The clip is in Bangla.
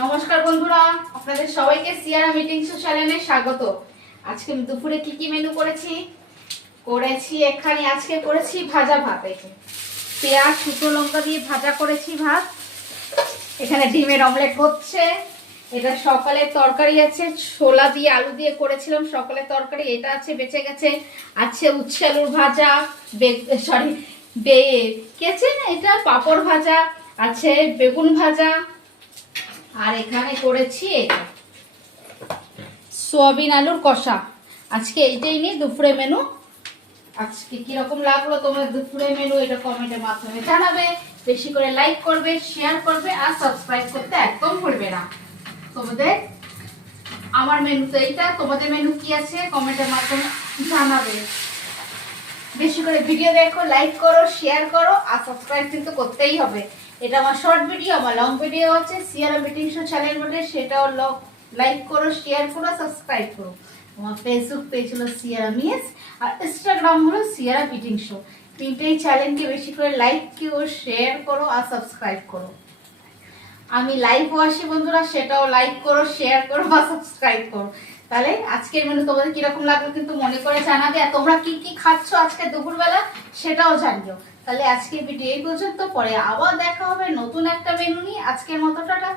নমস্কার বন্ধুরা, আপনাদের সবাইকে সিয়ারা মিটিং চ্যানেলে স্বাগত। আজকে দুপুরে কি কি মেনু করেছি এখানে আজকে করেছি ভাজা ভাত। পেঁয়াজ শুকনো লঙ্কা দিয়ে ভাজা করেছি ভাত। এখানে ডিমের অমলেট হচ্ছে। এটা সকালের তরকারি আছে, ছোলা দিয়ে আলু দিয়ে করেছিলাম সকালের তরকারি, এটা আছে বেঁচে গেছে। আছে উচ্ছে আলুর ভাজা, এটা পাঁপড় ভাজা আছে, বেগুন ভাজা। আর এখানে করেছি এটা সোয়াবিন আলুর কষা। আজকে এইটাই নিয়ে দুপুরে মেনু। আজকে কিরকম লাগলো তোমার দুপুরে মেনু এটা কমেন্টের মাধ্যমে জানাবে। বেশি করে লাইক করবে, শেয়ার করবে আর সাবস্ক্রাইব করতে একদম ভুলবে না। তোমাদের আমার মেনু তো এইটা, তোমাদের মেনু কি আছে কমেন্টের মাধ্যমে জানাবে। বেশি করে ভিডিও দেখো, লাইক করো, শেয়ার করো আর সাবস্ক্রাইব কিন্তু করতেই হবে। এটা আমার শর্ট ভিডিও, আমার লং ভিডিও আছে সিয়ারা মিটিং শো চ্যানেল বলে, সেটাও লাইক করো, শেয়ার করো, সাবস্ক্রাইব করো। আমার ফেসবুক পেজ হলো সিয়ারা মিস আর ইনস্টাগ্রাম হলো সিয়ারা মিটিং শো। তিনটেই চ্যানেলকে বেশি করে লাইক করো, শেয়ার করো আর সাবস্ক্রাইব করো। আমি লাইভও আসি বন্ধুরা, সেটাও লাইক করো, শেয়ার করো আর সাবস্ক্রাইব করো। তাহলে আজকের মেনু তোমাদের কিরকম লাগলো কিন্তু মনে করে জানাবে। আর তোমরা কি কি খাচ্ছ আজকে দুপুরবেলা সেটাও জানিও। তাহলে আজকের ভিডিও এই পর্যন্ত, পরে আবার দেখা হবে নতুন একটা মেনু নিয়ে। আজকের মতো টাটা।